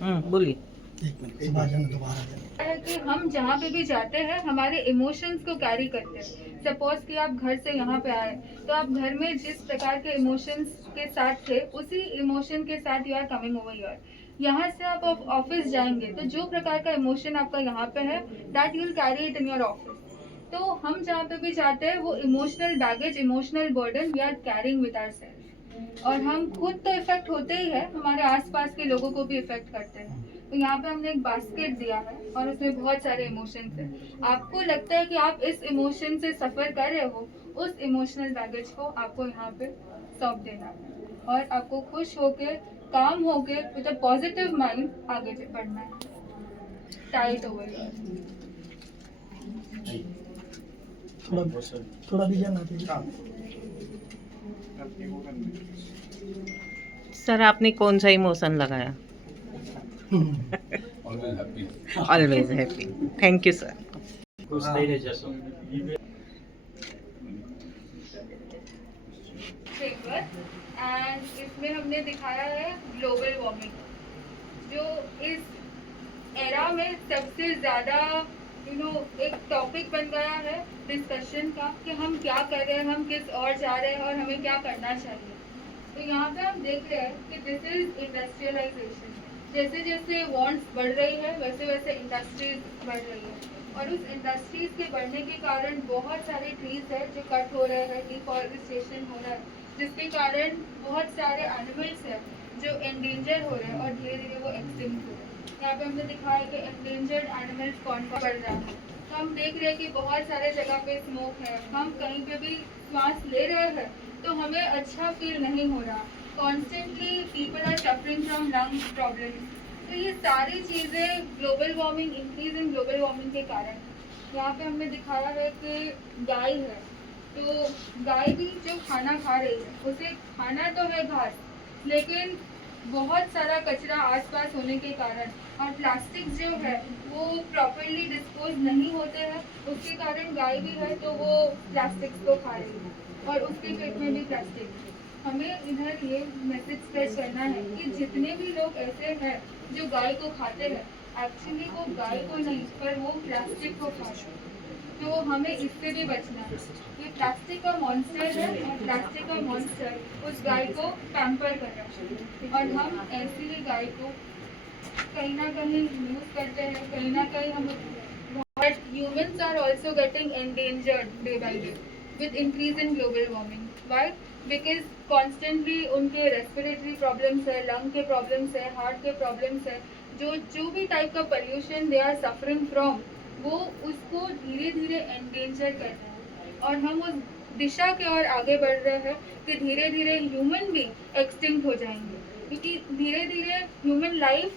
बोलिए। एक मिनट सुबह जाना दोबारा जाना है कि हम जहाँ पे भी जाते हैं हमारे इमोशंस को कैरी करते हैं। सपोज कि आप घर से यहाँ पे आए तो आप घर में जिस प्रकार के इमोशंस के साथ थे उसी इमोशन के साथ you are coming over here. यहाँ से आप ऑफिस जाएंगे तो जो प्रकार का इमोशन आपका यहाँ पे है that you will carry it in your office. तो हम जहाँ पे भी जाते हैं वो emotional baggage emotional burden we are carrying with ourselves. और हम खुद तो इफेक्ट होते ही है, हमारे आसपास के लोगों को भी इफेक्ट करते हैं। तो यहाँ पे हमने एक बास्केट दिया है और उसमें बहुत सारे इमोशंस हैं। आपको लगता है कि आप इस इमोशन से सफ़र कर रहे हो, उस इमोशनल बैगेज को आपको यहाँ पे सौंप देना है और आपको खुश होके काम होके विद अ पॉजिटिव माइंड आगे बढ़ना है। टाइट ओवर थोड़ा भी जाना चाहिए। सर आपने कौन सा इमोशन लगाया? Always happy. Thank you sir. And इसमें हमने दिखाया है ग्लोबल वार्मिंग, जो इस एरा में सबसे ज़्यादा एक टॉपिक बन गया है डिस्कशन का कि हम क्या कर रहे हैं, हम किस ओर जा रहे हैं और हमें क्या करना चाहिए। तो यहाँ पे हम देख रहे हैं कि दिस इज इंडस्ट्रियलाइजेशन। जैसे जैसे वांट्स बढ़ रही है वैसे वैसे इंडस्ट्रीज बढ़ रही है और उस इंडस्ट्रीज के बढ़ने के कारण बहुत सारे ट्रीज है जो कट हो रहे हैं, डिफॉरेस्टेशन हो रहा है, जिसके कारण बहुत सारे एनिमल्स हैं जो एंडेंजर हो रहे हैं और धीरे धीरे वो एक्सटिंक्ट हो रहे हैं। यहाँ पे हमने दिखाया है कि एंडेंजर्ड एनिमल्स कौन सा बढ़ रहा है। तो हम देख रहे हैं कि बहुत सारे जगह पे स्मोक है, हम कहीं पे भी सांस ले रहे हैं तो हमें अच्छा फील नहीं हो रहा। Constantly people are suffering from lung problems. तो ये सारी चीज़ें global warming, increase in global warming के कारण। यहाँ पे हमने दिखाया है कि गाय है, तो गाय भी जो खाना खा रही है उसे खाना तो है घास, लेकिन बहुत सारा कचरा आसपास होने के कारण और प्लास्टिक जो है वो प्रॉपरली डिस्पोज नहीं होते हैं, उसके कारण गाय भी है तो वो प्लास्टिक्स को खा रही है और उसके पेट में भी प्लास्टिक है। हमें इधर ये मैसेज स्प्रेड करना है कि जितने भी लोग ऐसे हैं जो गाय को खाते हैं, एक्चुअली वो गाय को नहीं पर वो प्लास्टिक को खाते हैं। तो हमें इससे भी बचना है। ये प्लास्टिक का मॉन्स्टर है और प्लास्टिक का मॉन्स्टर उस गाय को पैम्पर कर रहा है और हम ऐसी ही गाय को कहीं ना कहीं यूज करते हैं, कहीं ना कहीं हम। But humans are also getting endangered day by day with increase in global warming. Why? Because constantly उनके रेस्पिरेटरी प्रॉब्लम्स है, लंग के प्रॉब्लम्स है, हार्ट के प्रॉब्लम्स है, जो भी टाइप का pollution they are suffering from, वो उसको धीरे धीरे एंडेंजर कर रहे हैं और हम उस दिशा के ओर आगे बढ़ रहे हैं कि धीरे धीरे ह्यूमन भी एक्सटिंक्ट हो जाएंगे, क्योंकि धीरे धीरे ह्यूमन लाइफ,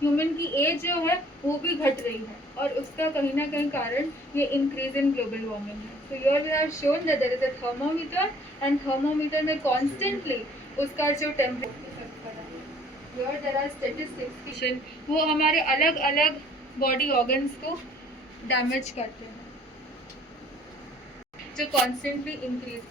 ह्यूमन की एज जो है वो भी घट रही है और उसका कहीं ना कहीं कारण ये इंक्रीज इन ग्लोबल वार्मिंग है। तो here we are shown that there is a thermometer and thermometer में कॉन्स्टेंटली उसका जो temperature, here there are statistics, वो हमारे अलग अलग बॉडी ऑर्गन्स को डैमेज करते हैं जो कॉन्स्टेंटली इंक्रीज